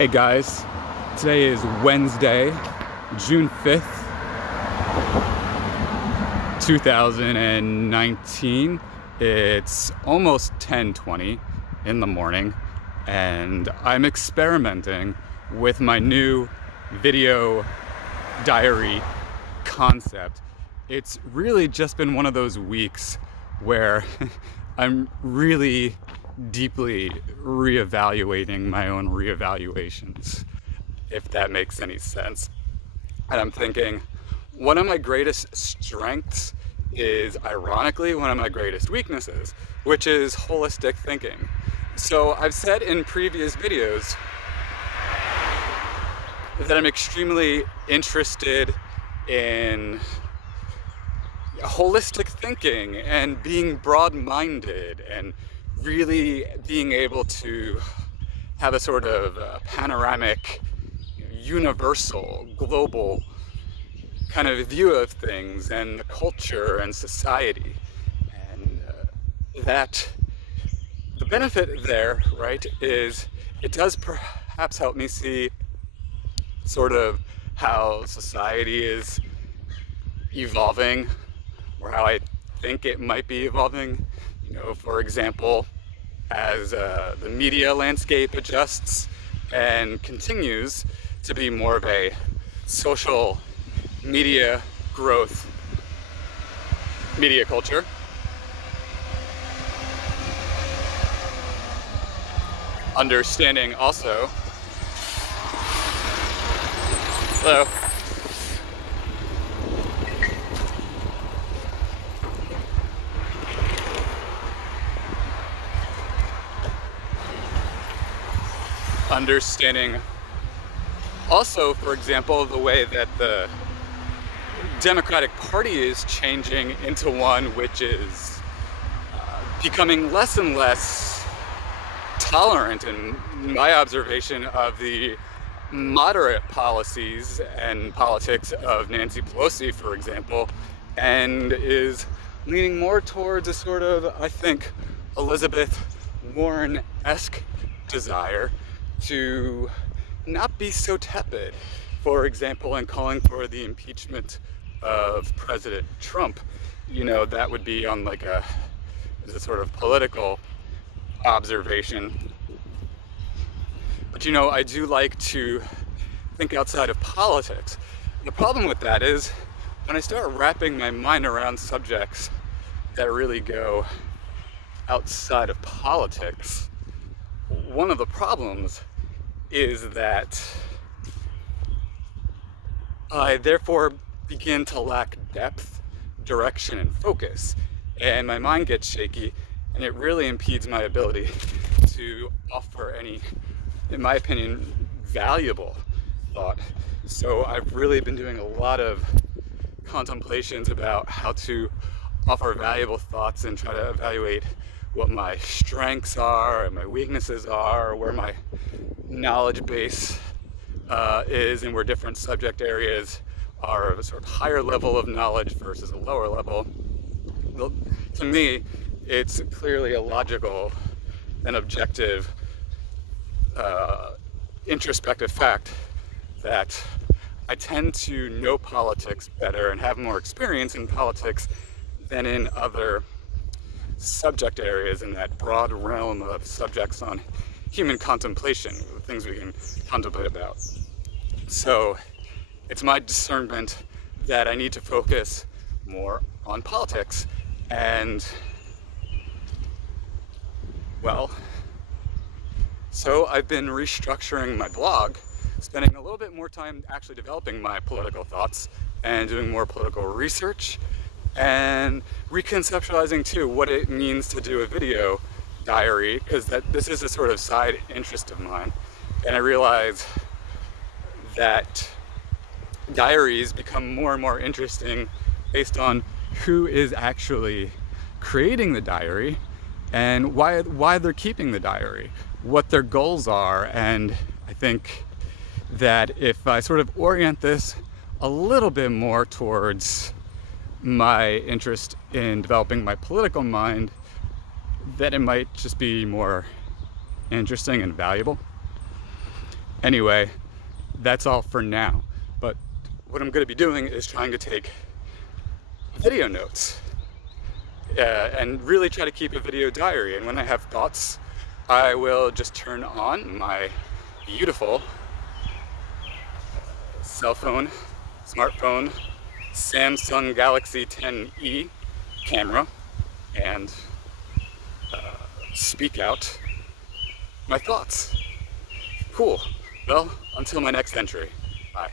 Hey guys, today is Wednesday, June 5th, 2019. It's almost 10:20 in the morning, and I'm experimenting with my new video diary concept. It's really just been one of those weeks where I'm really deeply reevaluating my own reevaluations, if that makes any sense. And I'm thinking, one of my greatest strengths is ironically one of my greatest weaknesses, which is holistic thinking. So I've said in previous videos that I'm extremely interested in holistic thinking and being broad-minded and really being able to have a sort of panoramic, universal, global kind of view of things and the culture and society. And that the benefit there, right, is it does perhaps help me see sort of how society is evolving, or how I think it might be evolving. You know, for example, as the media landscape adjusts and continues to be more of a social media growth media culture. Understanding also, hello. Understanding also, for example, the way that the Democratic Party is changing into one which is becoming less and less tolerant, in my observation, of the moderate policies and politics of Nancy Pelosi, for example, and is leaning more towards a sort of, I think, Elizabeth Warren-esque desire to not be so tepid, for example, in calling for the impeachment of President Trump. You know, that would be on like a sort of political observation. But you know, I do like to think outside of politics. The problem with that is when I start wrapping my mind around subjects that really go outside of politics, one of the problems is that I therefore begin to lack depth, direction, and focus, and my mind gets shaky, and it really impedes my ability to offer any, in my opinion, valuable thought. So I've really been doing a lot of contemplations about how to offer valuable thoughts and try to evaluate what my strengths are and my weaknesses are, where my knowledge base is, and where different subject areas are of a sort of higher level of knowledge versus a lower level. Well, to me, it's clearly a logical and objective introspective fact that I tend to know politics better and have more experience in politics than in other subject areas in that broad realm of subjects on human contemplation, the things we can contemplate about. So it's my discernment that I need to focus more on politics. And well, so I've been restructuring my blog, spending a little bit more time actually developing my political thoughts and doing more political research, and reconceptualizing too what it means to do a video diary, because this is a sort of side interest of mine. And I realize that diaries become more and more interesting based on who is actually creating the diary and why they're keeping the diary, what their goals are. And I think that if I sort of orient this a little bit more towards my interest in developing my political mind, that it might just be more interesting and valuable. Anyway, that's all for now. But what I'm going to be doing is trying to take video notes and really try to keep a video diary. And when I have thoughts, I will just turn on my beautiful smartphone, Samsung Galaxy 10e camera and speak out my thoughts. Cool. Well, until my next entry. Bye.